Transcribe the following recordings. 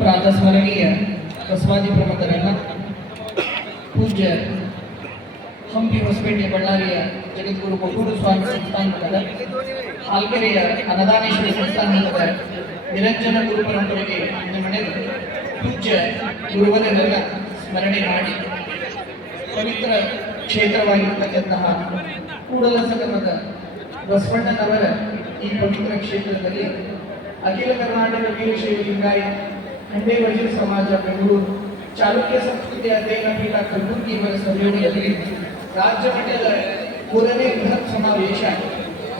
ಪ್ರಾತಸ್ಮರಣೀಯ ಬಸವಾದಿ ಪ್ರಮುಖರನ್ನ ಪೂಜ್ಯ ಹಂಪಿ ಹೊಸಪೇಟೆ ಬಳ್ಳಾರಿಯ ಜಗದ್ಗುರು ಕೊಟ್ಟೂರು ಸ್ವಾಮಿ ಸಂಸ್ಥಾನದ ಹಾಲ್ಕೆರೆಯ ಅನ್ನದಾನೇಶ್ವರಿ ಸಂಸ್ಥಾನದ ನಿರಂಜನ ಗುರು ಪರಂಪರೆಗೆ ನಡೆದು ಪೂಜ್ಯ ಗುರುವರರೆಲ್ಲ ಸ್ಮರಣೆ ಮಾಡಿ ಪವಿತ್ರ ಕ್ಷೇತ್ರವಾಗಿರ್ತಕ್ಕಂತಹ ಕೂಡಲ ಸಂಗಮದ ಬಸವಣ್ಣನವರ ಈ ಪವಿತ್ರ ಕ್ಷೇತ್ರದಲ್ಲಿ ಅಖಿಲ ಕರ್ನಾಟಕ ವೀರಶೈವ ಲಿಂಗಾಯತ ಖಂಡೇ ವಜ್ರ ಸಮಾಜ ಬೆಂಗಳೂರು ಚಾಲುಕ್ಯ ಸಂಸ್ಕೃತಿ ಅಧ್ಯಯನ ಪೀಠ ಕಲಬುರಗಿ ಇವರ ಸಹಯೋಗದಲ್ಲಿ ರಾಜ್ಯ ಮಟ್ಟದ 3ನೇ ಬೃಹತ್ ಸಮಾವೇಶ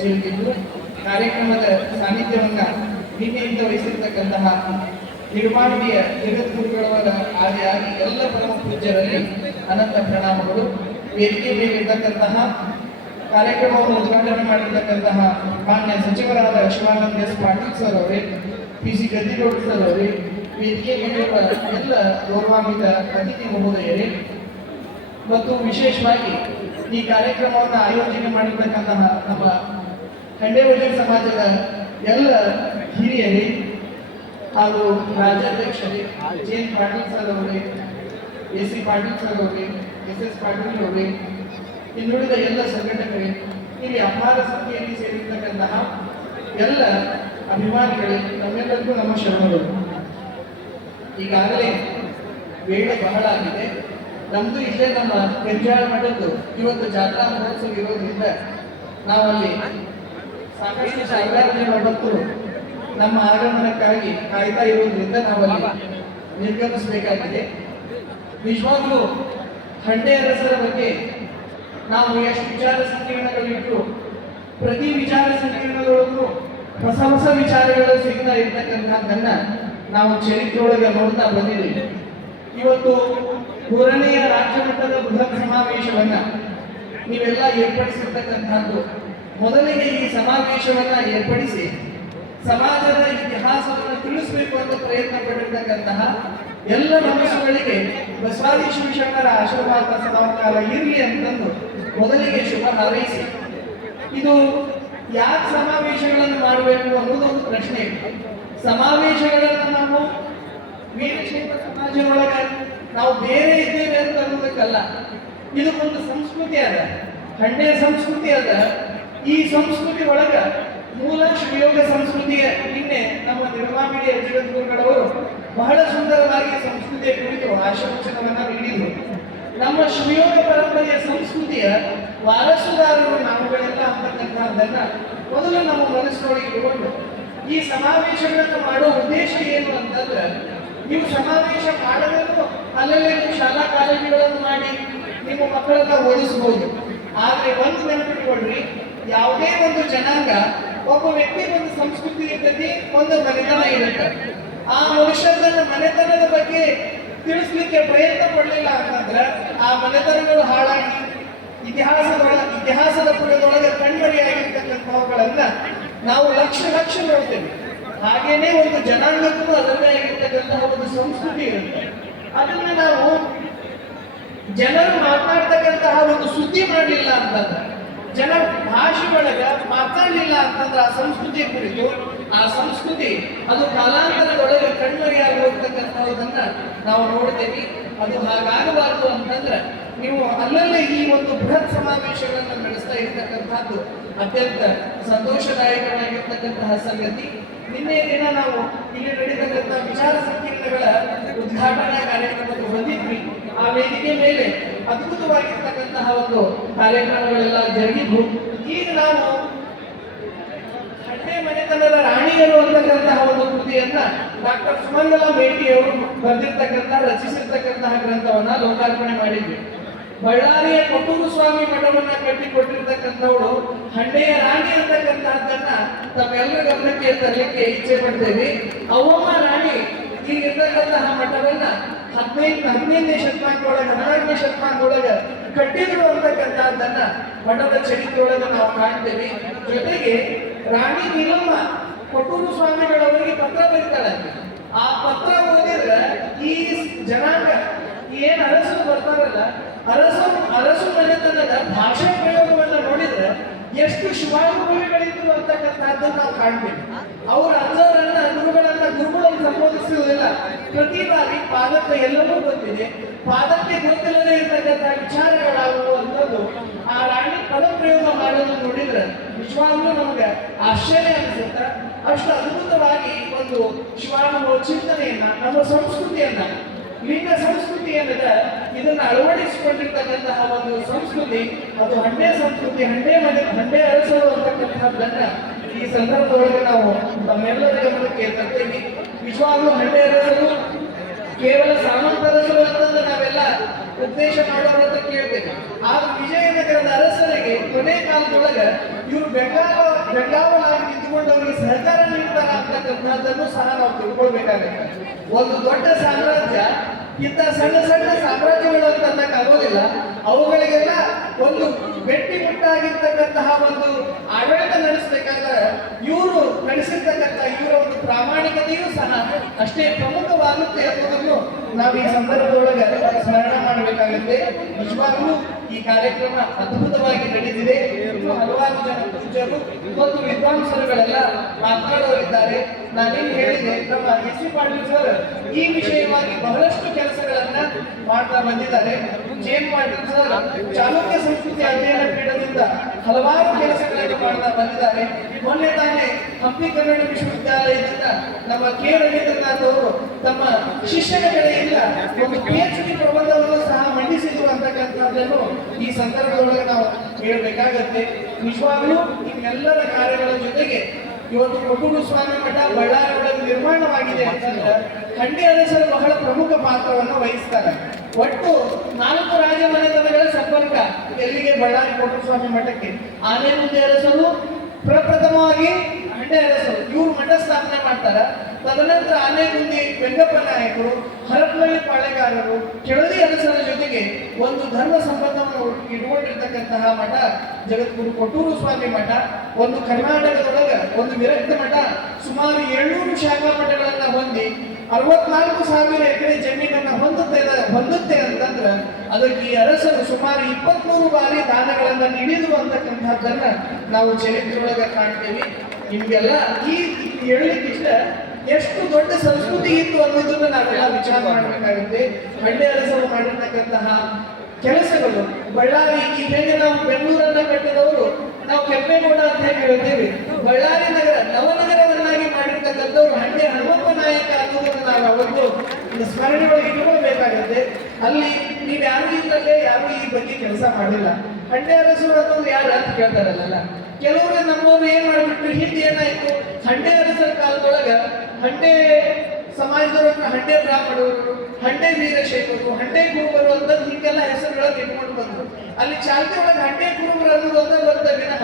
ಜರುಗಿದ್ದು ಕಾರ್ಯಕ್ರಮದ ಸಾನ್ನಿಧ್ಯವನ್ನ ನಿನ್ನೆಯಿಂದ ವಹಿಸಿರ್ತಕ್ಕಂತಹ ನಿರ್ಮಾಣೀಯ ಜಗದ್ಗುರುಗಳವರ ಆದಿಯಾಗಿ ಎಲ್ಲ ಪರಮ ಪೂಜ್ಯರಲ್ಲಿ ಅನಂತ ಪ್ರಣಾಮಗಳು. ವೇದಿಕೆ ಮೇಲಿರ್ತಕ್ಕಂತಹ ಕಾರ್ಯಕ್ರಮವನ್ನು ಉದ್ಘಾಟನೆ ಮಾಡಿರ್ತಕ್ಕಂತಹ ಮಾನ್ಯ ಸಚಿವರಾದ ಶಿವಾನಂದ ಎಸ್ ಪಾಟೀಲ್ ಸರ್ ಅವರೇ, PC ಗದ್ದಿಗೌಡ ಸರ್ ಅವರೇ, ವೇದಿಕೆ ಮೇಲಿರುವ ಎಲ್ಲ ಗೌರವಾನ್ವಿತ ಅತಿಥಿ ಮಹೋದಯರೇ ಮತ್ತು ವಿಶೇಷವಾಗಿ ಈ ಕಾರ್ಯಕ್ರಮವನ್ನು ಆಯೋಜನೆ ಮಾಡಿರ್ತಕ್ಕಂತಹ ನಮ್ಮ ಖಂಡೇ ವಜ್ರ ಸಮಾಜದ ಎಲ್ಲ ಹಿರಿಯರೇ ಹಾಗೂ ರಾಜ್ಯಾಧ್ಯಕ್ಷರೇ JN ಪಾಟೀಲ್ ಸರ್ ಅವರೇ, AC ಪಾಟೀಲ್ ಸರ್ ಅವರೇ, SS ಪಾಟೀಲ್ ಅವರೇ, ಇನ್ನುಳಿದ ಎಲ್ಲ ಸಂಘಟಕರೇ, ಇಲ್ಲಿ ಅಪಾರ ಸಂಖ್ಯೆಯಲ್ಲಿ ಸೇರಿರ್ತಕ್ಕಂತಹ ಎಲ್ಲ ಅಭಿಮಾನಿಗಳೇ, ನಮ್ಮೆಲ್ಲರಿಗೂ ನಮ್ಮ ಶರಣರು. ಈಗಾಗಲೇ ವೇಳೆ ಬಹಳ ಆಗಿದೆ. ನಮ್ದು ಇಲ್ಲೇ ನಮ್ಮ ಕೆಂಜಾಳ ಮಠದ್ದು ಇವತ್ತು ಜಾತ್ರಾ ಮಹೋತ್ಸವ ಇರೋದ್ರಿಂದ ನಾವಲ್ಲಿ ಸಾಕಷ್ಟು ಸಾವಿರಾರು ಜನ ಭಕ್ತರು ನಮ್ಮ ಆಗಮನಕ್ಕಾಗಿ ಕಾಯ್ತಾ ಇರೋದ್ರಿಂದ ನಾವಲ್ಲಿ ನಿರ್ಗಮಿಸಬೇಕಾಗಿದೆ. ನಿಜವಾಗ್ಲೂ ಖಂಡೇ ಅರಸರ ಬಗ್ಗೆ ನಾವು ಎಷ್ಟು ವಿಚಾರ ಸಂಕಿರಣಗಳಿಟ್ಟು ಪ್ರತಿ ವಿಚಾರ ಸಂಕಿರಣದೊಳಗೂ ಹೊಸ ಹೊಸ ವಿಚಾರಗಳು ಸಿಗ್ತಾ ಇರ್ತಕ್ಕಂಥದ್ದನ್ನ ನಾವು ಚರಿತ್ರೆಯೊಳಗೆ ನೋಡ್ತಾ ಬಂದಿದ್ದೀವಿ. ಇವತ್ತು 3ನೆಯ ರಾಜ್ಯ ಮಟ್ಟದ ಬೃಹತ್ ಸಮಾವೇಶವನ್ನ ನೀವೆಲ್ಲ ಏರ್ಪಡಿಸಿರ್ತಕ್ಕಂಥದ್ದು. ಮೊದಲಿಗೆ ಈ ಸಮಾವೇಶವನ್ನ ಏರ್ಪಡಿಸಿ ಸಮಾಜದ ಇತಿಹಾಸವನ್ನು ತಿಳಿಸಬೇಕು ಅಂತ ಪ್ರಯತ್ನ ಪಟ್ಟಿರ್ತಕ್ಕಂತಹ ಎಲ್ಲ ಮನಸ್ಸುಗಳಿಗೆ ಬಸವಾದಿ ಶಿವಶರಣರ ಆಶೀರ್ವಾದ ಸದಾಕಾಲ ಇರಲಿ ಅಂತಂದು ಮೊದಲಿಗೆ ಶುಭ ಹಾರೈಸಿ, ಇದು ಯಾಕೆ ಸಮಾವೇಶಗಳನ್ನು ಮಾಡಬೇಕು ಅನ್ನೋದೊಂದು ಪ್ರಶ್ನೆ ಇದೆ. ಸಮಾವೇಶಗಳನ್ನು ನಾವು ವೀರಶೈವ ಸಮಾಜದೊಳಗ ನಾವು ಬೇರೆ ಇದ್ದೇವೆ ಅಂತ ಅನ್ನೋದಕ್ಕಲ್ಲ, ಇದಕ್ಕೊಂದು ಸಂಸ್ಕೃತಿ ಅದ, ಖಂಡೇ ಸಂಸ್ಕೃತಿ ಅದ. ಈ ಸಂಸ್ಕೃತಿ ಒಳಗ ಮೂಲ ಶಿವಯೋಗ ಸಂಸ್ಕೃತಿಯ ನಿನ್ನೆ ನಮ್ಮ ನಿರ್ಮಾಮಿಡಿಯ ಜಗದ್ಗುರುಗಳವರು ಬಹಳ ಸುಂದರವಾಗಿ ಸಂಸ್ಕೃತಿಯ ಕುರಿತು ಆಶೋಚನವನ್ನ ನೀಡಿದರು. ನಮ್ಮ ಶಿವಯೋಗ ಪರಂಪರೆಯ ಸಂಸ್ಕೃತಿಯ ವಾರಸುದಾರರು ನಾವುಗಳೆಲ್ಲ ಅಂತಕ್ಕಂಥದ್ದನ್ನ ಮೊದಲು ನಮ್ಮ ಮನಸ್ಸಿನೊಳಗೆ ಇಟ್ಟುಕೊಂಡು ಈ ಸಮಾವೇಶಗಳನ್ನು ಮಾಡೋ ಉದ್ದೇಶ ಏನು ಅಂತಂದ್ರೆ, ನೀವು ಸಮಾವೇಶ ಮಾಡಬೇಕು, ಅಲ್ಲಲ್ಲೇ ನೀವು ಶಾಲಾ ಕಾಲೇಜುಗಳನ್ನು ಮಾಡಿ ನಿಮ್ಮ ಮಕ್ಕಳನ್ನ ಓದಿಸಬಹುದು. ಆದ್ರೆ ಒಂದು ನೆನಪಿಟ್ಕೊಳ್ರಿ, ಯಾವುದೇ ಒಂದು ಜನಾಂಗ ಒಬ್ಬ ವ್ಯಕ್ತಿಗೆ ಒಂದು ಸಂಸ್ಕೃತಿ ಇರ್ತೈತಿ, ಒಂದು ಮನೆತನ ಇರುತ್ತೆ. ಆ ಮನುಷ್ಯನ ಮನೆತನದ ಬಗ್ಗೆ ತಿಳಿಸ್ಲಿಕ್ಕೆ ಪ್ರಯತ್ನ ಪಡಲಿಲ್ಲ ಅಂತಂದ್ರೆ ಆ ಮನೆತನಗಳು ಹಾಳಾಗಿ ಇತಿಹಾಸದ ಪುಟದೊಳಗೆ ಕಣ್ಮರೆಯಾಗಿರ್ತಕ್ಕಂಥವುಗಳನ್ನ ನಾವು ಲಕ್ಷ ನೋಡ್ತೇವೆ. ಹಾಗೇನೆ ಒಂದು ಜನಾಂಗಕ್ಕೂ ಅದರಲ್ಲೇ ಆಗಿರ್ತಕ್ಕಂತಹ ಒಂದು ಸಂಸ್ಕೃತಿ ಇರುತ್ತೆ. ಅದನ್ನ ನಾವು ಜನರು ಮಾತನಾಡ್ತಕ್ಕಂತಹ ಒಂದು ಸುದ್ದಿ ಮಾಡಲಿಲ್ಲ ಅಂತಂದ್ರೆ, ಜನ ಭಾಷೆ ಒಳಗ ಮಾತನಾಡಲಿಲ್ಲ ಅಂತಂದ್ರೆ ಆ ಸಂಸ್ಕೃತಿಯ ಕುರಿತು, ಆ ಸಂಸ್ಕೃತಿ ಅದು ಕಾಲಾಂತರದೊಳಗೆ ಕಣ್ಮರೆಯಾಗಿ ಹೋಗ್ತಕ್ಕಂಥದನ್ನ ನಾವು ನೋಡ್ತೇವೆ. ಅದು ಹಾಗಾಗಬಾರದು ಅಂತಂದ್ರೆ ನೀವು ಅಲ್ಲಲ್ಲೇ ಈ ಒಂದು ಬೃಹತ್ ಸಮಾವೇಶಗಳನ್ನು ನಡೆಸ್ತಾ ಇರ್ತಕ್ಕಂಥದ್ದು ಅತ್ಯಂತ ಸಂತೋಷದಾಯಕವಾಗಿರ್ತಕ್ಕಂತಹ ಸಂಗತಿ. ನಿನ್ನೆ ದಿನ ನಾವು ಇಲ್ಲಿ ನಡೆತಕ್ಕಂತಹ ವಿಚಾರ ಸಂಕಿರಣಗಳ ಉದ್ಘಾಟನಾ ಕಾರ್ಯಕ್ರಮಕ್ಕೆ ಬಂದಿದ್ವಿ. ಆ ವೇದಿಕೆ ಮೇಲೆ ಅದ್ಭುತವಾಗಿರ್ತಕ್ಕಂತಹ ಒಂದು ಕಾರ್ಯಕ್ರಮಗಳೆಲ್ಲ ಜರುಗಿದ್ವು. ಈಗ ನಾವು ಖಂಡೇ ಮನೆತನದ ರಾಣಿಯರು ಅಂತಕ್ಕಂತಹ ಒಂದು ಕೃತಿಯನ್ನ ಡಾಕ್ಟರ್ ಸುಮಂಗಲ ಮೇಟಿ ಅವರು ಬರೆದಿರ್ತಕ್ಕಂತಹ ರಚಿಸಿರ್ತಕ್ಕಂತಹ ಗ್ರಂಥವನ್ನ ಲೋಕಾರ್ಪಣೆ ಮಾಡಿದ್ವಿ. ಬಳ್ಳಾರಿಯ ಕೊಟ್ಟೂರು ಸ್ವಾಮಿ ಮಠವನ್ನ ಕಟ್ಟಿಕೊಟ್ಟಿರ್ತಕ್ಕಂಥವಳು ಖಂಡೆಯ ರಾಣಿ ಅಂತಕ್ಕಂತಹದ್ದನ್ನ ತಮ್ಮೆಲ್ಲರ ಗಮನಕ್ಕೆ ತರಲಿಕ್ಕೆ ಇಚ್ಛೆ ಪಡ್ತೇವೆ. ಅವ್ವಮ್ಮ ರಾಣಿ ಈಗಿರ್ತಕ್ಕಂತಹ ಮಠವನ್ನ 15ನೇ ಶತಮಾನದೊಳಗೆ 12ನೇ ಶತಮಾನದೊಳಗೆ ಕಟ್ಟಿದ್ರು ಅಂತಕ್ಕಂತಹದ್ದನ್ನ ಮಠದ ಚರಿತ್ರೆಯೊಳಗೆ ನಾವು ಕಾಣ್ತೇವೆ. ಜೊತೆಗೆ ರಾಣಿ ನೀಲಮ್ಮ ಕೊಟ್ಟೂರು ಸ್ವಾಮಿಗಳವರಿಗೆ ಪತ್ರ ಬರೀತಾಳೆ. ಆ ಪತ್ರ ಓದಿದ್ರೆ ಈ ಜನಾಂಗ ಏನ್ ಅರಸರು ಬರ್ತಾರಲ್ಲ, ಅರಸು ಮನೆತನದ ಭಾಷಾ ಪ್ರಯೋಗವನ್ನು ನೋಡಿದ್ರೆ ಎಷ್ಟು ಶುಭಾನುಭವಿಗಳಿದ್ರು ಅಂತಕ್ಕಂಥದ್ದನ್ನು ನಾವು ಕಾಣ್ತೇವೆ. ಅವರ ಅಜ್ಜರನ್ನ ಗುರುಗಳನ್ನ ಸಂಬೋಧಿಸುವುದಿಲ್ಲ, ಪ್ರತಿ ಬಾರಿ ಪಾದಕ್ಕೆ ಎಲ್ಲವೂ ಗೊತ್ತಿದೆ, ಪಾದಕ್ಕೆ ಗೊತ್ತಿಲ್ಲದೆ ಇರ್ತಕ್ಕಂಥ ವಿಚಾರಗಳಾಗುವಂಥದ್ದು ಆ ರಾಣಿ ಪದಪ್ರಯೋಗ ಮಾಡೋದು ನೋಡಿದ್ರೆ ನಿಜವಾಗ್ಲೂ ನಮಗೆ ಆಶ್ಚರ್ಯ ಅನಿಸುತ್ತೆ. ಅಷ್ಟು ಅದ್ಭುತವಾಗಿ ಒಂದು ಶಿವಾನುಭವ ಚಿಂತನೆಯನ್ನ, ನಮ್ಮ ಸಂಸ್ಕೃತಿಯನ್ನ, ಲಿಂಗ ಸಂಸ್ಕೃತಿ ಏನಿದೆ ಇದನ್ನ ಅಳವಡಿಸಿಕೊಂಡಿರ್ತಕ್ಕಂತಹ ಒಂದು ಸಂಸ್ಕೃತಿ, ಅದು ಹಂಡೆ ಸಂಸ್ಕೃತಿ, ಹಂಡೆ ಅರಸರು ಅಂತಕ್ಕಂಥದ್ದನ್ನ ಈ ಸಂದರ್ಭದೊಳಗೆ ನಾವು ನಮ್ಮೆಲ್ಲರ ಗಮನಕ್ಕೆ ತರ್ತೇವೆ. ನಿಜವಾಗ್ಲೂ ಹಂಡೆ ಅರಸರು ಕೇವಲ ಸಾಮಂತ ಅರಸರು ಅಂತಂದ್ರೆ ನಾವೆಲ್ಲ ಉದ್ದೇಶ ಮಾಡೋರು ಅಂತ ಕೇಳ್ತೇವೆ. ಆದ್ರೆ ವಿಜಯನಗರದ ಅರಸರಿಗೆ ಕೊನೆ ಕಾಲದೊಳಗೆ ಇವರು ಬೆಂಗಾವಲಾಗಿ ನಿಂತುಕೊಂಡು ಅವರಿಗೆ ಸಹಕಾರ ನೀಡ್ತಾರ ಅಂತಕ್ಕಂಥದ್ದನ್ನು ಸಹ ನಾವು ತಿಳ್ಕೊಳ್ಬೇಕಾಗುತ್ತೆ. ಒಂದು ದೊಡ್ಡ ಸಾಮ್ರಾಜ್ಯ ಇಂಥ ಸಣ್ಣ ಸಣ್ಣ ಸಾಮ್ರಾಜ್ಯಗಳು ಅಂತ ಅನ್ನಕ್ಕಾಗೋದಿಲ್ಲ. ಅವುಗಳಿಗೆಲ್ಲ ಒಂದು ಗಟ್ಟಿಮುಟ್ಟಾಗಿರ್ತಕ್ಕಂತಹ ಒಂದು ಆಡಳಿತ ನಡೆಸಬೇಕಾದ್ರೆ ಇವರು ನಡೆಸಿರ್ತಕ್ಕಂಥ ಇವರ ಒಂದು ಪ್ರಾಮಾಣಿಕತೆಯೂ ಸಹ ಅಷ್ಟೇ ಪ್ರಮುಖವಾಗುತ್ತೆ ಅನ್ನೋದನ್ನು ನಾವು ಈ ಸಂದರ್ಭದೊಳಗೆ ಸ್ಮರಣೆ ಮಾಡಬೇಕಾಗುತ್ತೆ. ನಿಜವಾಗ್ಲೂ ಈ ಕಾರ್ಯಕ್ರಮ ಅದ್ಭುತವಾಗಿ ನಡೆದಿದೆ. ಇನ್ನು ಹಲವಾರು ಜನ ಪೂಜ್ಯರು ಮತ್ತು ವಿದ್ವಾಂಸರುಗಳೆಲ್ಲ ಮಾತನಾಡುವರಿದ್ದಾರೆ. ನಾನೇನು ಹೇಳಿದೆ, ನಮ್ಮ ಎಸ್ ಸಿ ಪಾಟೀಲ್ ಸರ್ ಈ ವಿಷಯವಾಗಿ ಬಹಳಷ್ಟು ಕೆಲಸಗಳನ್ನ ಮಾಡ್ತಾ ಬಂದಿದ್ದಾರೆ. ಜೇನ್ ಪಾಟೀಲ್ ಸರ್ ಚಾಲುಕ್ಯ ಸಂಸ್ಕೃತಿ ಅಧ್ಯಯನ ಪೀಠದಿಂದ ಹಲವಾರು ಕೆಲಸಗಳನ್ನು ಮಾಡ್ತಾ ಬಂದಿದ್ದಾರೆ. ಮೊನ್ನೆ ತಾನೇ ಹಂಪಿ ಕನ್ನಡ ವಿಶ್ವವಿದ್ಯಾಲಯದಿಂದ ನಮ್ಮ ಕೆ ರವೀಂದ್ರನಾಥ್ ಅವರು ತಮ್ಮ ಶಿಷ್ಯನ ಕಡೆಯಿಂದ ಒಂದು PhD ಪ್ರಬಂಧವನ್ನು ಸಹ ಮಂಡಿಸಿದ್ರು ಅಂತಕ್ಕಂಥದ್ದನ್ನು ಈ ಸಂದರ್ಭದೊಳಗೆ ನಾವು ಹೇಳಬೇಕಾಗತ್ತೆ. ನಿಜವಾಗ್ಲೂ ನಿಮ್ಮೆಲ್ಲರ ಕಾರ್ಯಗಳ ಜೊತೆಗೆ ಇವತ್ತು ಕೊಟ್ಟೂರು ಸ್ವಾಮಿ ಮಠ ಬಳ್ಳಾರಿ ಒಳಗೆ ನಿರ್ಮಾಣವಾಗಿದೆ ಅಂತಂದ್ರೆ ಹಂಡೆ ಅರಸರು ಬಹಳ ಪ್ರಮುಖ ಪಾತ್ರವನ್ನು ವಹಿಸ್ತಾರೆ. ಒಟ್ಟು 4 ರಾಜಮನೆತನಗಳ ಸಂಪರ್ಕ ಎಲ್ಲಿಗೆ? ಬಳ್ಳಾರಿ ಕೊಟ್ಟೂರು ಸ್ವಾಮಿ ಮಠಕ್ಕೆ. ಆನೆಗುಂದಿ ಅರಸರು ಪ್ರಪ್ರಥಮವಾಗಿ ಹಂಡೆ ಅರಸರು ಇವರು ಮಠ ಸ್ಥಾಪನೆ ಮಾಡ್ತಾರ. ತದನಂತರ ಆನೆಗುಂದಿ ವೆಂಗಪ್ಪ ನಾಯಕರು, ಹರಪನಹಳ್ಳಿ ಪಾಳೆಗಾರರು, ಕೆಳದಿ ಅರಸರ ಜೊತೆಗೆ ಒಂದು ಧರ್ಮ ಸಂಬಂಧವನ್ನು ಇಟ್ಕೊಂಡಿರ್ತಕ್ಕಂತಹ ಮಠ ಜಗದ್ಗುರು ಕೊಟ್ಟೂರು ಸ್ವಾಮಿ ಮಠ. ಒಂದು ಕರ್ನಾಟಕದೊಳಗ ಒಂದು ವಿರಕ್ತ ಮಠ ಸುಮಾರು 700 ಶಾಖಾ ಮಠಗಳನ್ನ ಹೊಂದಿ 64,000 ಎಕರೆ ಜಮೀನನ್ನ ಹೊಂದುತ್ತೆ ಅಂತಂದ್ರೆ ಅದಕ್ಕೆ ಈ ಅರಸರು ಸುಮಾರು 23 ಬಾರಿ ದಾನಗಳನ್ನ ನೀಡಿದ್ರು ಅಂತಕ್ಕಂಥದ್ದನ್ನ ನಾವು ಚರಿತ್ರೆಯೊಳಗೆ ಕಾಣ್ತೇವೆ. ನಿಮ್ಗೆಲ್ಲ ಈ ಹೇಳಲಿಕ್ಕೆ ಇಷ್ಟ ಎಷ್ಟು ದೊಡ್ಡ ಸಂಸ್ಕೃತಿ ಇತ್ತು ಅನ್ನೋದನ್ನ ನಾವೆಲ್ಲ ವಿಚಾರ ಮಾಡಬೇಕಾಗುತ್ತೆ. ಹಳ್ಳಿ ಅರಸರು ಮಾಡಿರ್ತಕ್ಕಂತಹ ಕೆಲಸಗಳು ಬಳ್ಳಾರಿ, ಈಗ ಹೇಗೆ ನಾವು ಬೆಂಗಳೂರನ್ನ ಕಟ್ಟಿದವರು ನಾವು ಕೆಂಪೇಗೌಡ ಅಂತ ಹೇಳಿ ಹೇಳ್ತೇವೆ, ಬಳ್ಳಾರಿ ನಗರ ನವನಗರವನ್ನಾಗಿ ಮಾಡಿರ್ತಕ್ಕಂಥವ್ರು ಹಂಡೆ ಹನುಮಪ್ಪ ನಾಯಕ ಅನ್ನೋದನ್ನು ನಾವು ಅವತ್ತು ಸ್ಮರಣೆ ಒಳಗೆ ಇಟ್ಕೊಳ್ಬೇಕಾಗುತ್ತೆ. ಅಲ್ಲಿ ನೀವು ಯಾರು ಇಲ್ಲದೆ ಯಾರು ಈ ಬಗ್ಗೆ ಕೆಲಸ ಮಾಡಿಲ್ಲ. ಹಂಡೆ ಅರಸರು ಅನ್ನೋದು ಯಾರು ಅಂತ ಕೇಳ್ತಾರಲ್ಲ, ಕೆಲವರು ನಮ್ಮವರು ಏನ್ ಮಾಡ್ಬಿಟ್ರು, ಹಿಂದೆ ಏನಾಯ್ತು, ಹಂಡೆ ಅರಸರ ಕಾಲದೊಳಗ ಹಂಡೆ ಸಮಾಜದವ್ರನ್ನ ಹಂಡೆ ಬ್ರಾಹ್ಮಣರು, ಹಂಡೆ ವೀರಶೈವರು, ಹಂಡೆ ಕುರುಬರು ಅಂತ ಹೀಗೆಲ್ಲ ಹೆಸರುಗಳನ್ನು ಇಟ್ಕೊಂಡು ಬಂದ್ರು. ಅಲ್ಲಿ ಚಾಲ್ತಿ ಒಳಗೆ ಹಂಡೆ ಕುರುಬರು ಅನ್ನೋದು ಅಂತ ಬರ್ತ ವಿನಃ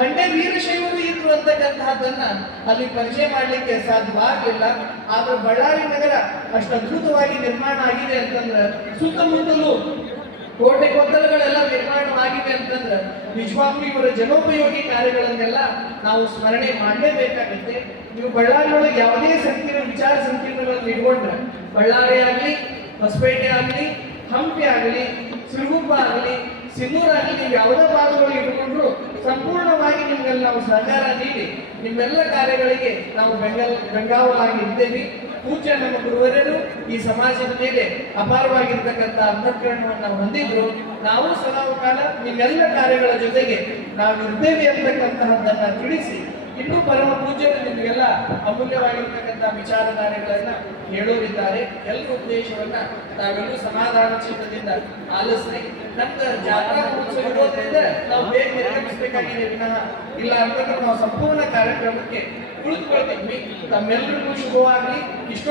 ಹಂಡೆ ವೀರಶೈವರು ಇದ್ರು ಅಂತಕ್ಕಂತಹದ್ದನ್ನ ಅಲ್ಲಿ ಪರಿಚಯ ಮಾಡ್ಲಿಕ್ಕೆ ಸಾಧ್ಯವಾಗಲಿಲ್ಲ. ಆದ್ರೆ ಬಳ್ಳಾರಿ ನಗರ ಅಷ್ಟು ಅದ್ಭುತವಾಗಿ ನಿರ್ಮಾಣ ಆಗಿದೆ ಅಂತಂದ್ರೆ, ಸುತ್ತಮುತ್ತಲೂ ಕೋಟೆ ಕೊತ್ತಲಗಳೆಲ್ಲ ನಿರ್ಮಾಣವಾಗಿದೆ ಅಂತಂದ್ರೆ ನಿಜವಾಗ್ಲೂ ಇವರ ಜನೋಪಯೋಗಿ ಕಾರ್ಯಗಳನ್ನೆಲ್ಲ ನಾವು ಸ್ಮರಣೆ ಮಾಡಲೇಬೇಕಾಗುತ್ತೆ. ನೀವು ಬಳ್ಳಾರಿ ಒಳಗೆ ಯಾವುದೇ ವಿಚಾರ ಸಂಕೀರ್ಣಗಳನ್ನು ಇಟ್ಕೊಂಡ್ರೆ ಬಳ್ಳಾರಿ ಆಗಲಿ, ಹೊಸಪೇಟೆ ಆಗಲಿ, ಹಂಪಿ ಆಗಲಿ, ಸಿರುಗುಪ್ಪ ಆಗಲಿ, ಸಿನ್ನೂರು ಆಗಲಿ, ನೀವು ಯಾವುದೇ ಭಾಗಗಳು ಇಟ್ಕೊಂಡ್ರು ಸಂಪೂರ್ಣವಾಗಿ ನಿಮ್ಗೆಲ್ಲ ನಾವು ಸಹಕಾರ ನೀಡಿ ನಿಮ್ಮೆಲ್ಲ ಕಾರ್ಯಗಳಿಗೆ ನಾವು ಬೆಂಗಾವಲಾಗಿ ಇದ್ದೇವೆ. ಪೂಜ್ಯ ನಮ್ಮ ಗುರುವರರು ಈ ಸಮಾಜದ ಮೇಲೆ ಅಪಾರವಾಗಿರ್ತಕ್ಕಂಥ ಅಂತಃಕರಣವನ್ನು ಹೊಂದಿದ್ರು. ನಾವು ಸದಾಕಾಲ ನಿಮ್ಮೆಲ್ಲ ಕಾರ್ಯಗಳ ಜೊತೆಗೆ ನಾವು ಇರ್ತೇವೆ ಅಂತಕ್ಕಂತಹದ್ದನ್ನ ತಿಳಿಸಿ, ಇನ್ನೂ ಪರಮ ಪೂಜ್ಯರು ನಿಮಗೆಲ್ಲ ಅಮೂಲ್ಯವಾಗಿರ್ತಕ್ಕಂಥ ವಿಚಾರಧಾರೆಗಳನ್ನ ಹೇಳೋರಿದ್ದಾರೆ. ಎಲ್ಲ ಉದ್ದೇಶವನ್ನ ನಾವೆಲ್ಲೂ ಸಮಾಧಾನ ಚಿತ್ತದಿಂದ ಆಲಿಸ್ರಿ. ನಮ್ದು ಜಾತ್ರಾ ಮಹೋತ್ಸವ ಇರೋದ್ರಿಂದ ನಾವು ಬೇಗ ನಿರ್ಗಮಿಸಬೇಕಾಗಿದೆ ವಿನಃ ಇಲ್ಲ ಅಂತಂದ್ರೆ ನಾವು ಸಂಪೂರ್ಣ ಕಾರ್ಯಕ್ರಮಕ್ಕೆ ಕುಳಿತುಕೊಳ್ತೀವಿ. ತಮ್ಮೆಲ್ಲರಿಗೂ ಶುಭವಾಗಲಿ. ಇಷ್ಟು